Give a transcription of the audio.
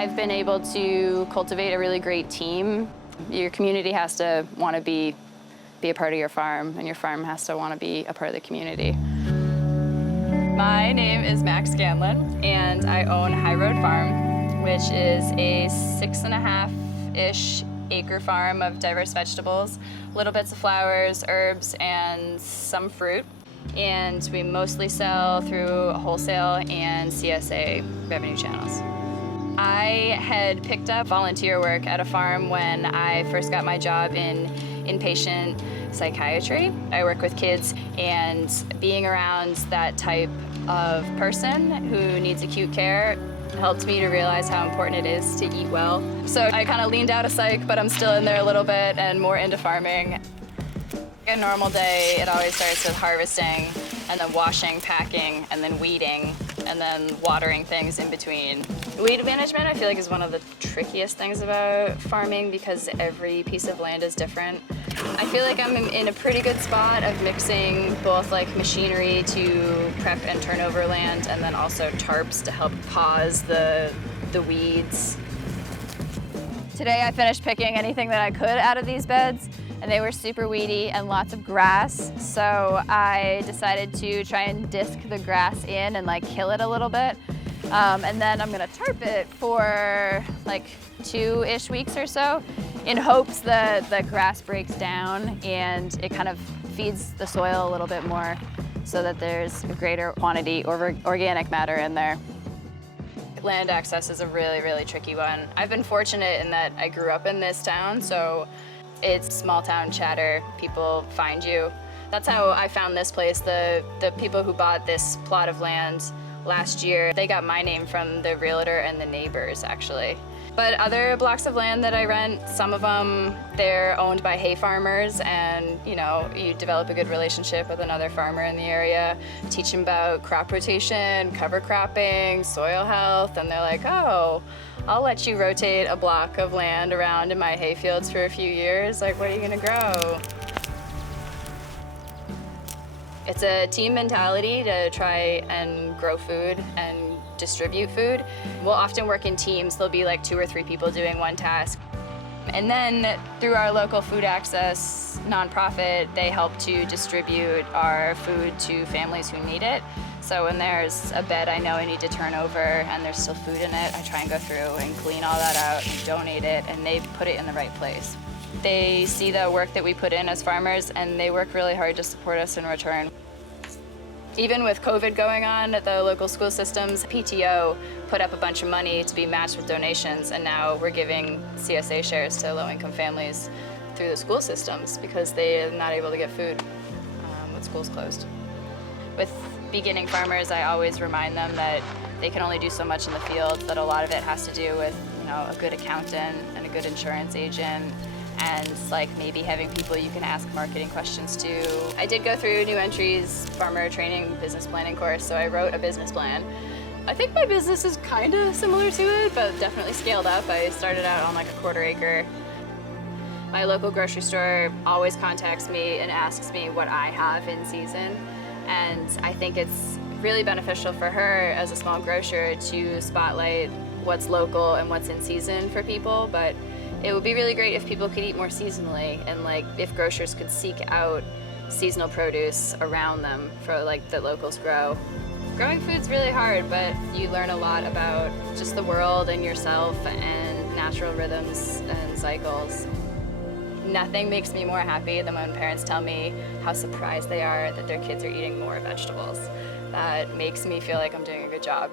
I've been able to cultivate a really great team. Your community has to want to be a part of your farm, and your farm has to want to be a part of the community. My name is Max Scanlon, and I own High Road Farm, which is a 6.5-ish acre farm of diverse vegetables, little bits of flowers, herbs, and some fruit. And we mostly sell through wholesale and CSA revenue channels. I had picked up volunteer work at a farm when I first got my job in inpatient psychiatry. I work with kids, and being around that type of person who needs acute care helped me to realize how important it is to eat well. So I kind of leaned out of psych, but I'm still in there a little bit and more into farming. A normal day, it always starts with harvesting, and then washing, packing, and then weeding, and then watering things in between. Weed management, I feel like, is one of the trickiest things about farming because every piece of land is different. I feel like I'm in a pretty good spot of mixing both like machinery to prep and turn over land, and then also tarps to help pause the weeds. Today I finished picking anything that I could out of these beds, and they were super weedy and lots of grass, so I decided to try and disc the grass in and like kill it a little bit. And then I'm gonna tarp it for like 2-ish weeks or so in hopes that the grass breaks down and it kind of feeds the soil a little bit more so that there's a greater quantity of organic matter in there. Land access is a really, really tricky one. I've been fortunate in that I grew up in this town, so it's small town chatter. People find you. That's how I found this place. The people who bought this plot of land last year, they got my name from the realtor and the neighbors, actually. But other blocks of land that I rent, some of them, they're owned by hay farmers, and you develop a good relationship with another farmer in the area, teach them about crop rotation, cover cropping, soil health, and they're like, oh, I'll let you rotate a block of land around in my hay fields for a few years. Like, what are you gonna grow? It's a team mentality to try and grow food and distribute food. We'll often work in teams. There'll be like 2 or 3 people doing one task. And then through our local food access nonprofit, they help to distribute our food to families who need it. So when there's a bed I know I need to turn over and there's still food in it, I try and go through and clean all that out and donate it, and they put it in the right place. They see the work that we put in as farmers, and they work really hard to support us in return. Even with COVID going on at the local school systems, PTO put up a bunch of money to be matched with donations, and now we're giving CSA shares to low-income families through the school systems because they're not able to get food with schools closed. With beginning farmers, I always remind them that they can only do so much in the field, that a lot of it has to do with a good accountant and a good insurance agent, and like maybe having people you can ask marketing questions to. I did go through New Entry's farmer training business planning course, so I wrote a business plan. I think my business is kind of similar to it, but definitely scaled up. I started out on like a 1/4 acre. My local grocery store always contacts me and asks me what I have in season, and I think it's really beneficial for her as a small grocer to spotlight what's local and what's in season for people, but it would be really great if people could eat more seasonally, and like if grocers could seek out seasonal produce around them for like that locals grow. Growing food's really hard, but you learn a lot about just the world and yourself and natural rhythms and cycles. Nothing makes me more happy than when parents tell me how surprised they are that their kids are eating more vegetables. That makes me feel like I'm doing a good job.